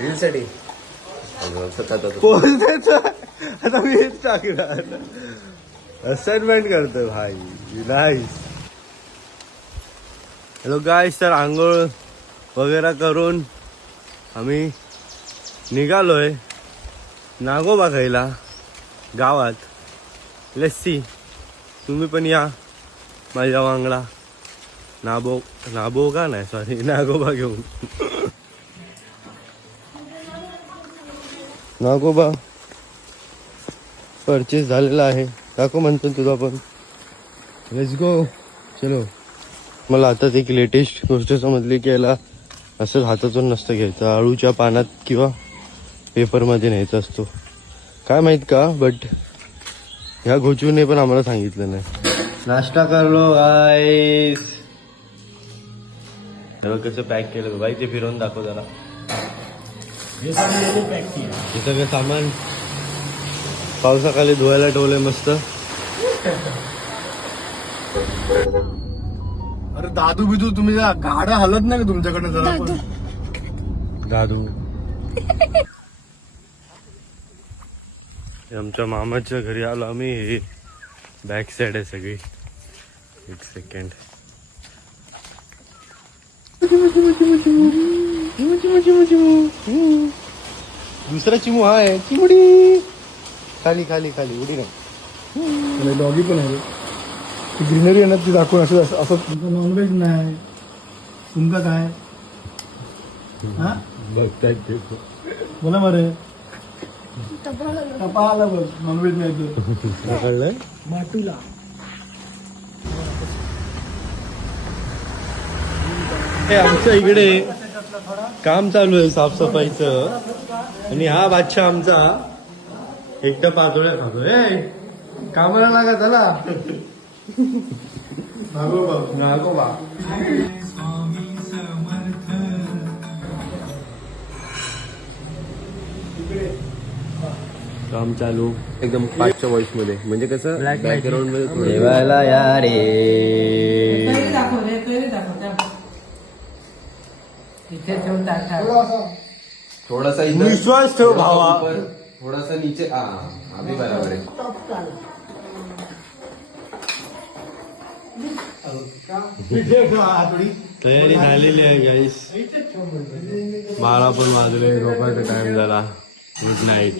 रीलसाठी आता मी हेच टाकणार असाइनमेंट करतोय भाई. नाईस. हॅलो गाईस, तर आंघोळ वगैरे करून आम्ही निघालोय नागोबा खायला गावात. लस्सी. तुम्ही पण या माझ्या वांगडा. नाबो का नाही, सॉरी, नागोबा घेऊन. नागोबा परचेस झालेला आहे. काकू म्हणतो तुझा पण. Let's go. चलो. मला आताच एक लेटेस्ट गोष्ट समजली की याला असं हातातून नसतं घ्यायचं, आळूच्या पानात किंवा पेपरमध्ये न्यायचा असतो. काय माहित का, बट ह्या घोचूने पण आम्हाला सांगितलं नाही. नाश्ता करलो गाईस. कसं पॅक केलं बाई, ते फिरवून दाखव जरा. हे सगळं सामान पावसाखाली धुवायला ठेवलंय मस्त. अरे दादू बिदू तुम्ही गाडं हलत नाही का तुमच्याकडनं जरा पण? दादू. आमच्या मामाच्या घरी आलो आम्ही. हे बॅक साइड आहे सगळी. एक सेकंड. दुसरा चिमू हा आहे. चिमुडी. खाली खाली खाली उडी ना. डॉगी पण आहे. ग्रीनरी येणार ती दाखवून असं असं. तुमचं नॉनव्हेज नाही, तुमचं काय हा बघतायत ते. बोला मरे तपाला बघ, नॉनव्हेज नाही तर कळलंय. माटूला आमच्या इकडे काम चालू आहे साफसफाईचं. आणि हा बादशाह आमचा एकटा पातोळ्या खातोय. कामाला लागा चला. नागोबा. काम चालू एकदम फास्टच्या व्हॉइस मध्ये, म्हणजे कसं बॅकग्राऊंड मध्ये जेवायला या रे. थोडासा विश्वास ठेव भावा. थोडासा नीचे. अभी बराबर आहे. तयारी झालेली आहे गाईस. 12 पण वाजले. झोपायचा टाइम झाला. Good night.